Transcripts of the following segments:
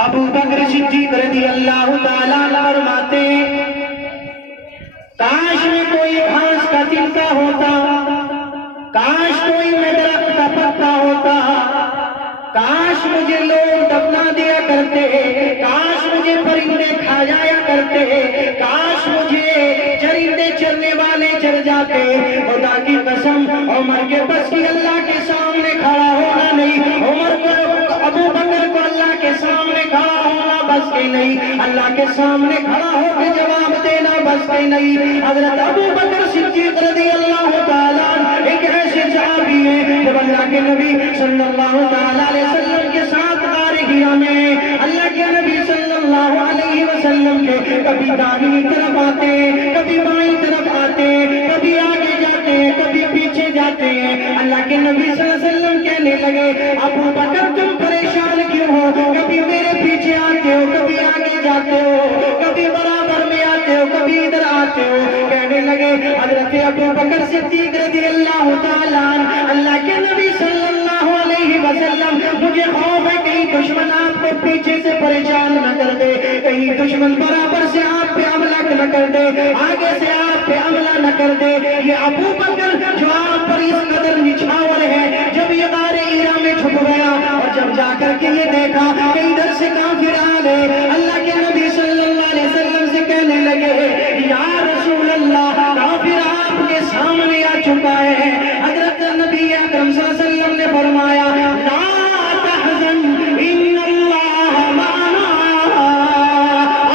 ابو بکر صدیق رضی اللہ تعالیٰ عنہ فرماتے کاش میں کوئی گھاس کا تنکا ہوتا، کاش کوئی میں درخت کا پتا ہوتا، کاش مجھے لوگ دفنا دیا کرتے، کاش مجھے پرندے کھا جایا کرتے، کاش مجھے چرندے چرنے والے چر جاتے۔ خدا کی قسم عمر کے بس کی اللہ کے سامنے کھڑا ہونا نہیں، عمر کو ابو بکر کو اللہ کے سامنے کھڑا ہونا بس کے نہیں، اللہ کے سامنے کھڑا ہو کے جواب دینا بس کے نہیں۔ حضرت ابو بکر صدیق رضی اللہ تعالیٰ عنہ ایک ایسے صحابی ہیں جب اللہ کے نبی صلی اللہ تعالیٰ علیہ وسلم کے ساتھ غار حرا میں اللہ کے نبی صلی اللہ علیہ وسلم کے کبھی دائیں طرف آتے، کبھی بائیں طرف آتے، کبھی آگے جاتے، کبھی پیچھے جاتے ہیں۔ اللہ کے نبی صلی اللہ علیہ وسلم کہنے لگے ابو بکر تم پریشان کیوں ہو؟ کبھی میرے پیچھے آتے ہو، کبھی آگے جاتے ہو، کبھی برابر میں آتے ہو، کبھی ادھر آتے ہو۔ کہنے لگے حضرت ابو بکر صدیق رضی اللہ تعالیٰ عنہ اللہ کے نبی صلی اللہ علیہ وسلم مجھے خوف ہے کہیں دشمن آپ کو پیچھے سے پریشان نہ کر دے، کہیں دشمن برابر سے آپ پہ حملہ نہ کر دے، آگے سے آپ پہ حملہ نہ کر دے۔ یہ ابو بکر جو آپ پر اس قدر نچھاور ہے، جب یہ غار حرا میں چھپ گیا اور جب جا کر کے یہ دیکھا کہ ادھر سے کافر آ گئے، اللہ کے نبی صلی اللہ علیہ وسلم سے کہنے لگے یا رسول اللہ کافر آپ کے سامنے آ چکا ہے۔ حضرت نبی اکرم صلی اللہ علیہ وسلم نے فرمایا لا تحزن ان اللہ معنا۔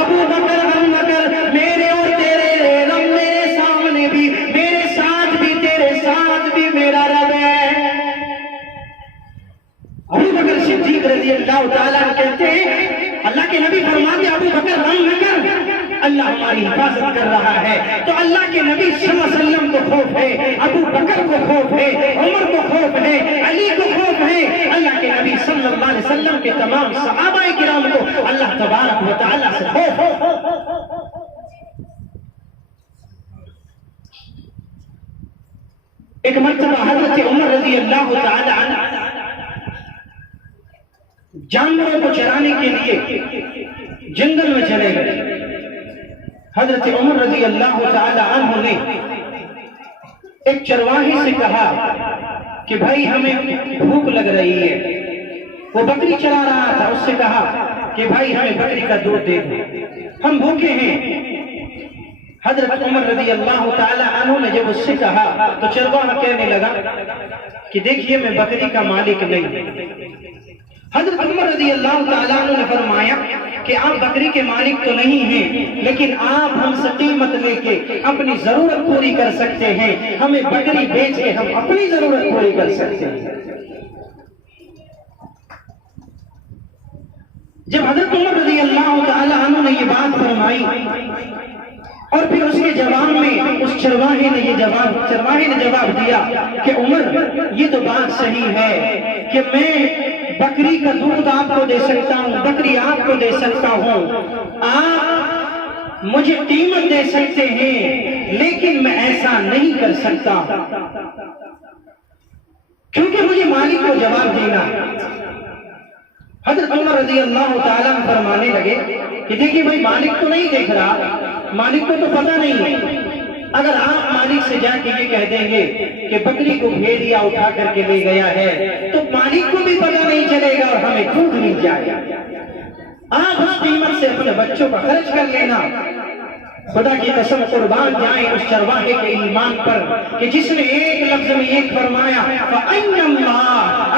ابو بکر غم نہ کر، میرے اور تیرے رب میرے سامنے بھی، میرے ساتھ بھی، تیرے ساتھ بھی میرا رب ہے۔ ابو بکر صدیق رضی اللہ تعالیٰ عنہ کہتے ہیں اللہ کے نبی فرماتے ابو بکر غم نہ کر، اللہ ہماری حفاظت کر رہا ہے۔ تو اللہ کے نبی صلی اللہ علیہ وسلم کو خوف ہے، ابو بکر کو خوف ہے، عمر کو خوف ہے، علی کو خوف ہے، اللہ کے نبی صلی اللہ علیہ وسلم کے تمام صحابہ کرام کو اللہ تبارک و تعالیٰ سے خوف ہے۔ ایک مرتبہ حضرت عمر رضی اللہ تعالیٰ عنہ جانوروں کو چرانے کے لیے جنگل میں چلے گئے۔ حضرت عمر رضی اللہ تعالی عنہ نے ایک چرواہی سے کہا کہ بھائی ہمیں بھوک لگ رہی ہے، وہ بکری چرا رہا تھا، اس سے کہا کہ بھائی ہمیں بکری کا دودھ دے دو، ہم بھوکے ہیں۔ حضرت عمر رضی اللہ تعالی عنہ نے جب اس سے کہا تو چرواہا کہنے لگا کہ دیکھیے میں بکری کا مالک نہیں۔ حضرت عمر رضی اللہ تعالیٰ عنہ نے فرمایا کہ آپ بکری کے مالک تو نہیں ہیں، لیکن آپ ہم سے قیمت لے کے اپنی ضرورت پوری کر سکتے ہیں، ہمیں بکری بیچ کے ہم اپنی ضرورت پوری کر سکتے ہیں۔ جب حضرت عمر رضی اللہ تعالیٰ عنہ نے یہ بات فرمائی اور پھر اس کے جواب میں اس چرواہے نے جواب دیا کہ عمر یہ تو بات صحیح ہے کہ میں بکری کا دودھ آپ کو دے سکتا ہوں، بکری آپ کو دے سکتا ہوں، آپ مجھے قیمت دے سکتے ہیں، لیکن میں ایسا نہیں کر سکتا کیونکہ مجھے مالک کو جواب دینا ہے۔ حضرت عمر رضی اللہ تعالیٰ عنہ فرمانے لگے کہ دیکھیے بھائی مالک تو نہیں دیکھ رہا، مالک کو تو پتہ نہیں ہے۔ اگر آپ مالک سے جا کے یہ کہہ دیں گے کہ بکری کو بھیڑیا اٹھا کر کے لے گیا ہے تو مالک کو بھی پتہ نہیں چلے گا اور ہمیں دودھ مل جائے گا۔ آپ اس قیمت سے اپنے بچوں کا خرچ کر لینا۔ خدا کی قسم قربان جائیں اس چرواہے کے ایمان پر کہ جس نے ایک لفظ میں یہ فرمایا فَأَيَّ اللَّهِ۔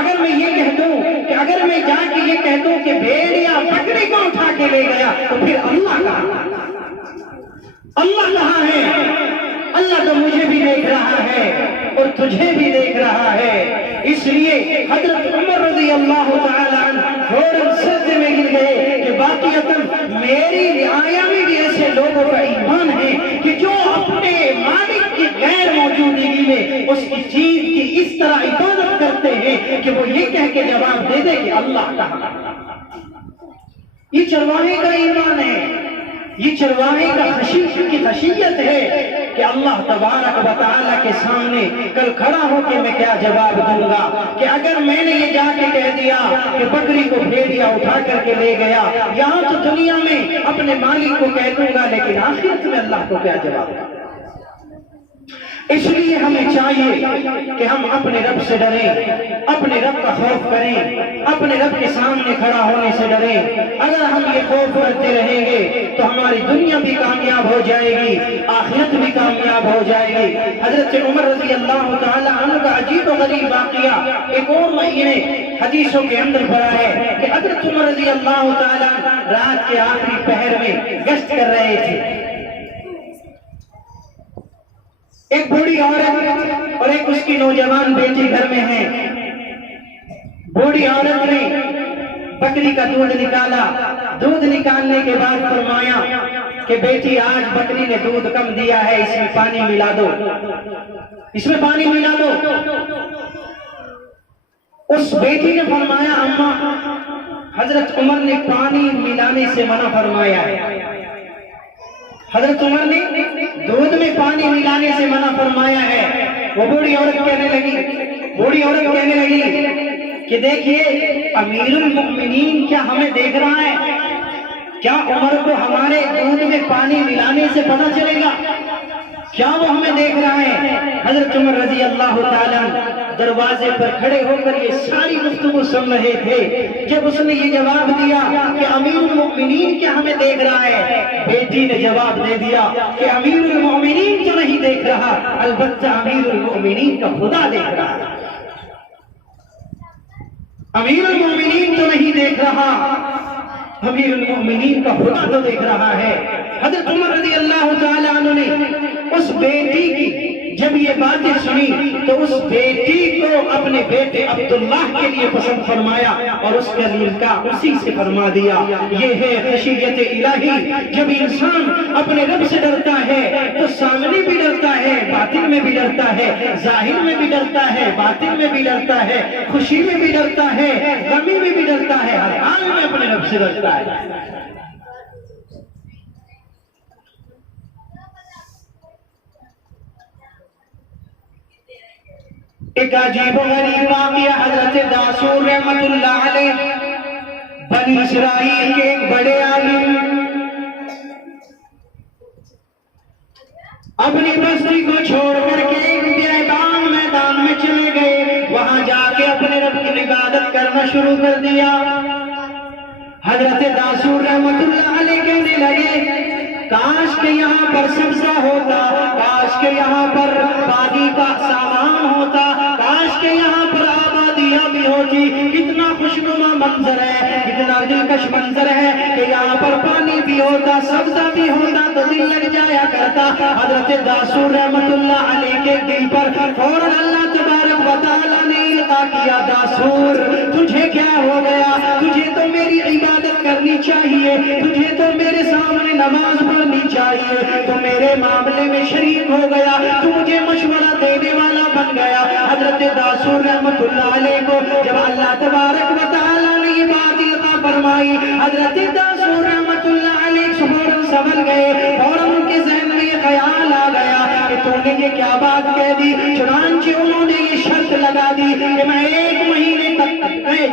اگر میں یہ کہہ دوں کہ اگر میں جا کے یہ کہہ دوں کہ بھیڑیا بکری کو اٹھا کے لے گیا تو پھر اللہ کہاں؟ اللہ کہاں ہے؟ اللہ تو مجھے بھی دیکھ رہا ہے اور تجھے بھی دیکھ رہا ہے۔ اس لیے حضرت عمر رضی اللہ تعالیٰ عنہ فوراً سجدے میں گر گئے کہ واقعتاً میری رعایا میں بھی ایسے لوگوں کا ایمان ہے کہ جو اپنے مالک کی غیر موجودگی میں اس کی چیز کی اس طرح عبادت کرتے ہیں کہ وہ یہ کہہ کے جواب دے دے کہ اللہ کہاں۔ یہ چرواہے کا ایمان ہے، یہ چرواہے کا کی خشیت ہے کہ اللہ تبارک و تعالیٰ کے سامنے کل کھڑا ہو کے میں کیا جواب دوں گا، کہ اگر میں نے یہ جا کے کہہ دیا کہ بکری کو بھیڑیا اٹھا کر کے لے گیا، یہاں تو دنیا میں اپنے مالک کو کہہ دوں گا، لیکن آخرت میں اللہ کو کیا جواب دوں؟ اس لیے ہمیں چاہیے کہ ہم اپنے رب سے ڈریں، اپنے رب کا خوف کریں، اپنے رب کے سامنے کھڑا ہونے سے ڈریں۔ اگر ہم یہ خوف کرتے رہیں گے تو ہماری دنیا بھی کامیاب ہو جائے گی، آخرت بھی کامیاب ہو جائے گی۔ حضرت عمر رضی اللہ تعالی عنہ کا عجیب و غریب واقعہ ایک اور مہینے حدیثوں کے اندر پڑا ہے کہ حضرت عمر رضی اللہ تعالی رات کے آخری پہر میں گشت کر رہے تھے۔ ایک بوڑھی عورت اور ایک اس کی نوجوان بیٹی گھر میں ہے۔ بوڑھی عورت نے بکری کا دودھ نکالا، دودھ نکالنے کے بعد فرمایا کہ بیٹی آج بکری نے دودھ کم دیا ہے، اس میں پانی ملا دو، اس میں پانی ملا دو۔ اس بیٹی نے فرمایا اماں حضرت عمر نے پانی ملانے سے منع فرمایا ہے، حضرت عمر نے دودھ میں پانی ملانے سے منع فرمایا ہے۔ وہ بوڑھی عورت کہنے لگی کہ دیکھیے امیر المؤمنین کیا ہمیں دیکھ رہا ہے؟ کیا عمر کو ہمارے دودھ میں پانی ملانے سے پتہ چلے گا؟ کیا وہ ہمیں دیکھ رہا ہے؟ حضرت عمر رضی اللہ تعالیٰ دروازے پر کھڑے ہو کر یہ ساری گفتگو سن رہے تھے۔ جب اس نے یہ جواب دیا کہ امیر المؤمنین کیا ہمیں دیکھ رہا ہے، بیٹی نے جواب دے دیا کہ امیر المؤمنین تو نہیں دیکھ رہا، البتہ امیر المؤمنین کا خدا دیکھ رہا ہے۔ امیر المؤمنین تو نہیں دیکھ رہا، امیر المؤمنین کا خدا تو دیکھ رہا ہے۔ حضرت عمر رضی اللہ تعالیٰ عنہ نے اس بیٹی کی جب یہ باتیں سنی تو اس بیٹی کو اپنے بیٹے عبداللہ کے لیے پسند فرمایا اور اس کا نکاح اسی سے فرما دیا۔ یہ ہے خشیت الہی۔ جب انسان اپنے رب سے ڈرتا ہے تو سامنے بھی ڈرتا ہے، باطن میں بھی ڈرتا ہے، ظاہر میں بھی ڈرتا ہے، باطن میں بھی ڈرتا ہے، خوشی میں بھی ڈرتا ہے، غمی میں بھی ڈرتا ہے، ہر حال میں اپنے رب سے ڈرتا ہے۔ ایک عجیب و غریب واقعہ حضرت داسور رحمت اللہ علیہ بنی اسرائیل کے ایک بڑے عالم اپنی بستی کو چھوڑ کر کے ایک میدان میں چلے گئے، وہاں جا کے اپنے رب کی عبادت کرنا شروع کر دیا۔ حضرت داسور رحمت اللہ علیہ کہنے لگے کاش کہ یہاں پر سبزہ ہوتا، کاش کہ یہاں پر پانی کا سامان ہوتا، کاش کہ یہاں پر آبادیاں بھی ہوتی۔ کتنا خوشنما منظر ہے، کتنا دلکش منظر ہے کہ یہاں پر پانی بھی ہوتا، سبزہ بھی ہوتا تو دل لگ جایا کرتا۔ حضرت داسور رحمت اللہ علیہ کے دل پر فوراً اللہ تبارک و تعالیٰ نے القاء کیا، داسور تجھے کیا ہو گیا؟ تجھے تو میری عبادت کرنی چاہیے، تجھے تو میرے سامنے نماز پڑھنی چاہیے، تو میرے معاملے میں شریک ہو گیا، تو مجھے مشورہ دینے والا بن گیا۔ حضرت داسور رحمت اللہ علیہ کو جب اللہ تبارک و تعالیٰ نے یہ بات القاء فرمائی، حضرت داسور رحمت اللہ علیہ فوراً سنبھل گئے، فوراً ان کے ذہن میں یہ خیال آ گیا کہ تو نے یہ کیا بات کہہ دی۔ چنانچہ انہوں نے یہ شرط لگا دی کہ میں 1 مہینے تک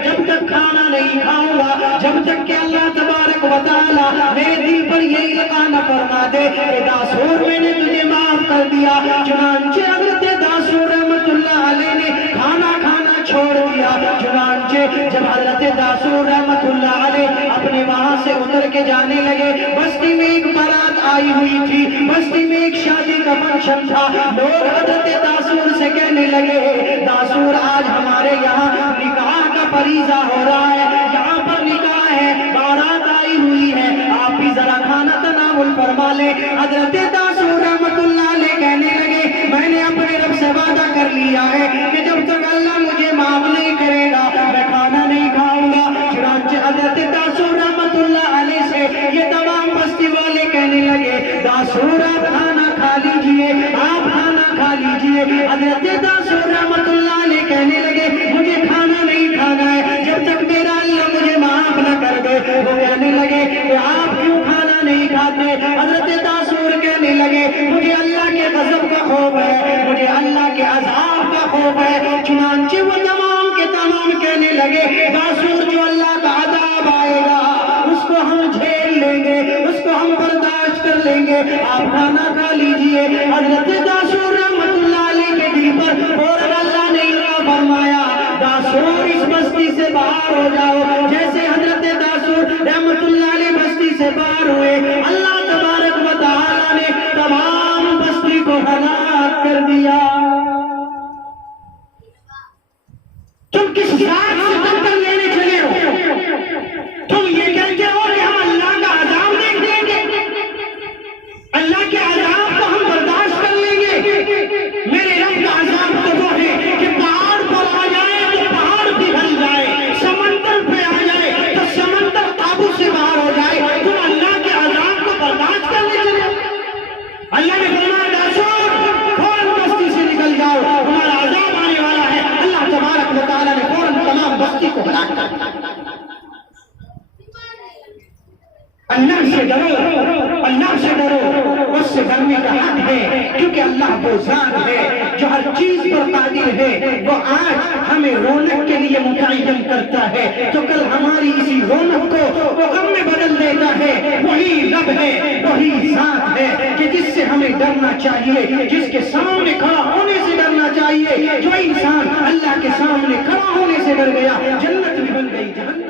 جب تک کھانا نہیں کھاؤں گا، جب تک کہ اللہ تبارک و تعالیٰ میرے دل پر یہ القاء نہ فرما دے کہ داسور میں نے تجھے معاف کر دیا۔ چنانچہ حضرت داسور رحمت اللہ علیہ نے کھانا کھانا چھوڑ دیا۔ چنانچہ جب حضرت داسور رحمت اللہ علیہ اپنے وہاں سے اتر کے جانے لگے، بستی میں ایک بارات آئی ہوئی تھی، بستی میں ایک شادی کا فنکشن تھا۔ لوگ حضرت داسور سے کہنے لگے داسور آج ہمارے یہاں نکاح کا فریضہ ہو رہا ہے، یہاں پر نکاح ہے، بارات آئی ہوئی ہے، آپ بھی ذرا کھانا تناول فرما لیں۔ حضرت داسور رحمت اللہ علیہ کہنے لگے میں نے اپنے رب سے وعدہ کر لیا ہے کہ جب تک اللہ مجھے معاف نہیں کرے گا میں کھانا نہیں کھاؤں گا۔ چنانچہ حضرت داسور رحمت اللہ علیہ سے یہ تمام بستی والے کہنے لگے داسور آپ کھانا کھا لیجئے، آپ کھانا کھا لیجئے۔ حضرت داسور رحمت اللہ علیہ کہنے لگے مجھے کھانا نہیں کھانا ہے جب تک میرا اللہ مجھے معاف نہ کر دے۔ وہ کہنے لگے کہ آپ کیوں کھانا نہیں کھاتے؟ حضرت داسور کہنے لگے مجھے اللہ کے لگے داسور جو اللہ کا عذاب آئے گا اس کو ہم جھیل لیں گے، اس کو ہم برداشت کر لیں گے، آپ کھانا کھا لیجئے۔ حضرت داسور رحمت اللہ علیہ کے دل پر فوراً اللہ نے القا فرمایا داسور اس بستی سے باہر ہو جاؤ۔ جیسے حضرت داسور رحمت اللہ علیہ بستی سے باہر ہوئے، اللہ تبارک و تعالی نے تمام بستی کو ہلاک کر دیا۔ تم کس ذات سے ٹکر لینے چلے ہو؟ تم یہ کہتے ہو کہ ہم اللہ کا عذاب دیکھ لیں گے، اللہ کے عذاب کو ہم برداشت کر لیں گے۔ میرے رب کا عذاب تو وہ ہے کہ پہاڑ پر آ جائے تو پہاڑ پگھل جائے، سمندر پہ آ جائے تو سمندر قابو سے باہر ہو جائے۔ تم اللہ کے عذاب کو برداشت کرنے چلے ہو؟ اللہ نے فرمایا داسور فوراً بستی سے نکل جاؤ، تمہارا عذاب آنے والا ہے۔ اللہ تبارک و تعالیٰ نے فوراً تمام بستی کو ہلاک کر دیا۔ اللہ سے ڈرو، اللہ سے ڈرو، اس سے ڈرنے کا حق ہے، کیونکہ اللہ وہ ذات ہے جو ہر چیز پر قادر ہے۔ وہ آج ہمیں رونق کے لیے متعین کرتا ہے تو کل ہماری اسی رونق کو وہ غم میں بدل دیتا ہے۔ وہی رب ہے، وہی ذات ہے کہ جس سے ہمیں ڈرنا چاہیے، جس کے سامنے کھڑا ہونے سے ڈرنا چاہیے۔ جو انسان اللہ کے سامنے کھڑا ہونے سے ڈر گیا، جنت بھی بن گئی، جہنم